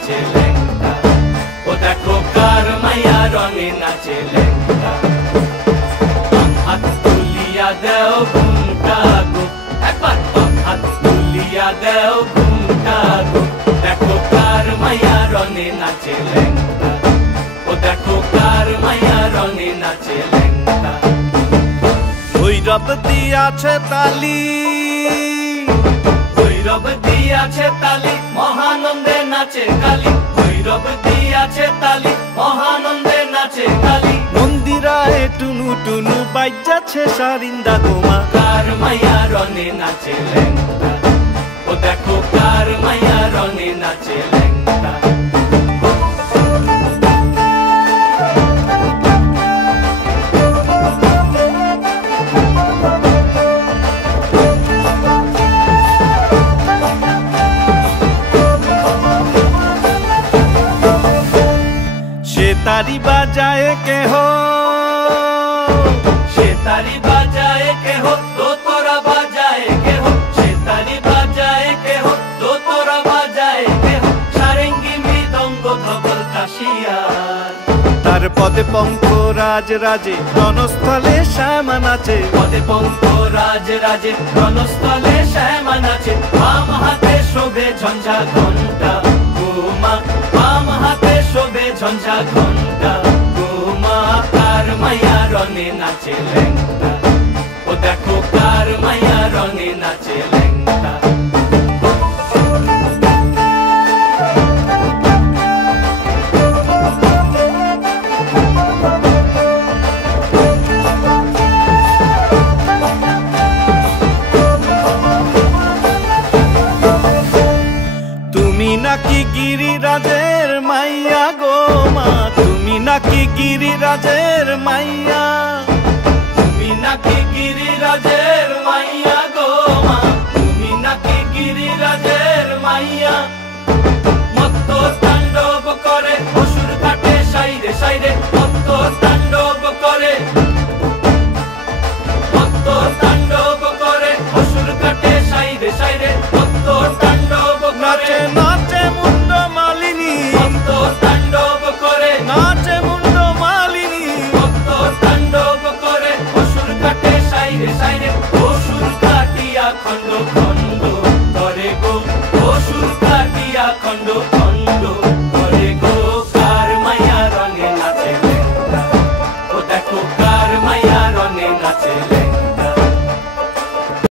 নাচে ল্যাংটা। ও দেখো কার মাইয়া রঙে নাচে ল্যাংটা। হাত তুলিয়া দেও ঘুমটা গো, একবার হাত তুলিয়া দেও ঘুমটা গো। দেখো কার মাইয়া রঙে নাচে ল্যাংটা। ও দেখো কার মাইয়া রঙে নাচে ল্যাংটা। ভৈরব দিয়াছে তালি, ভৈরব দিয়াছে তালি, মহানন্দে নাচে কালী। ভৈরব দিয়াছে তালি, মহানন্দে নাচে কালী। মন্দিরায় টুনু টুনু বাজ্যাছে সারিন্দা গোমা। কার মাইয়া রঙে নাচে ল্যাংটা। ও দেখো কার মাইয়া রঙে নাচে ল্যাংটা। তারি বাজায় কেহ, সে তারি বাজায় কেহ, দোতরা বাজায় কেহ। সে তারি বাজায় কেহ, দোতরা বাজায় কেহ। সারেঙ্গি মৃদঙ্গ ধবল কাশিয়ার। তার পদে পঙ্ক রাজ রাজে রণস্থলে শ্যামা নাচে। পদে পঙ্ক রাজ রাজে রণস্থলে শ্যামা নাচে। বাম হাতে শোভে ঝঞ্ঝা ঘণ্টা গোমা। বাম হাতে শোভে ঝঞ্ঝা ঘণ্টা গোমা। কার মাইয়া রঙে নাচে ল্যাংটা। ও দেখো কার মাইয়া রঙে নাচে ল্যাংটা। তুমি নাকি গিরিরাজের মাইয়া গো মা, তুমি নাকি গিরিরাজের মাইয়া। তুমি নাকি গিরিরাজের মাইয়া গো মা। তুমি নাকি গিরিরাজের মাইয়া। মত্ত তাণ্ডব করে অসুর কাটে সাইরে সাইরে। মত্ত তাণ্ডব করে, মত্ত তাণ্ডব করে অসুর কাটে সাইরে সাইরে। মত্ত তাণ্ডব করে, নাচে নাচে মুন্ড মালিনী। মত্ত তাণ্ডব করে, নাচে মুন্ড মালিনী। মত্ত তাণ্ডব করে অসুর কাটে সাইরে সাইরে। অসুর কাটিয়া খণ্ড খণ্ড করে গো। অসুর কাটিয়া খণ্ড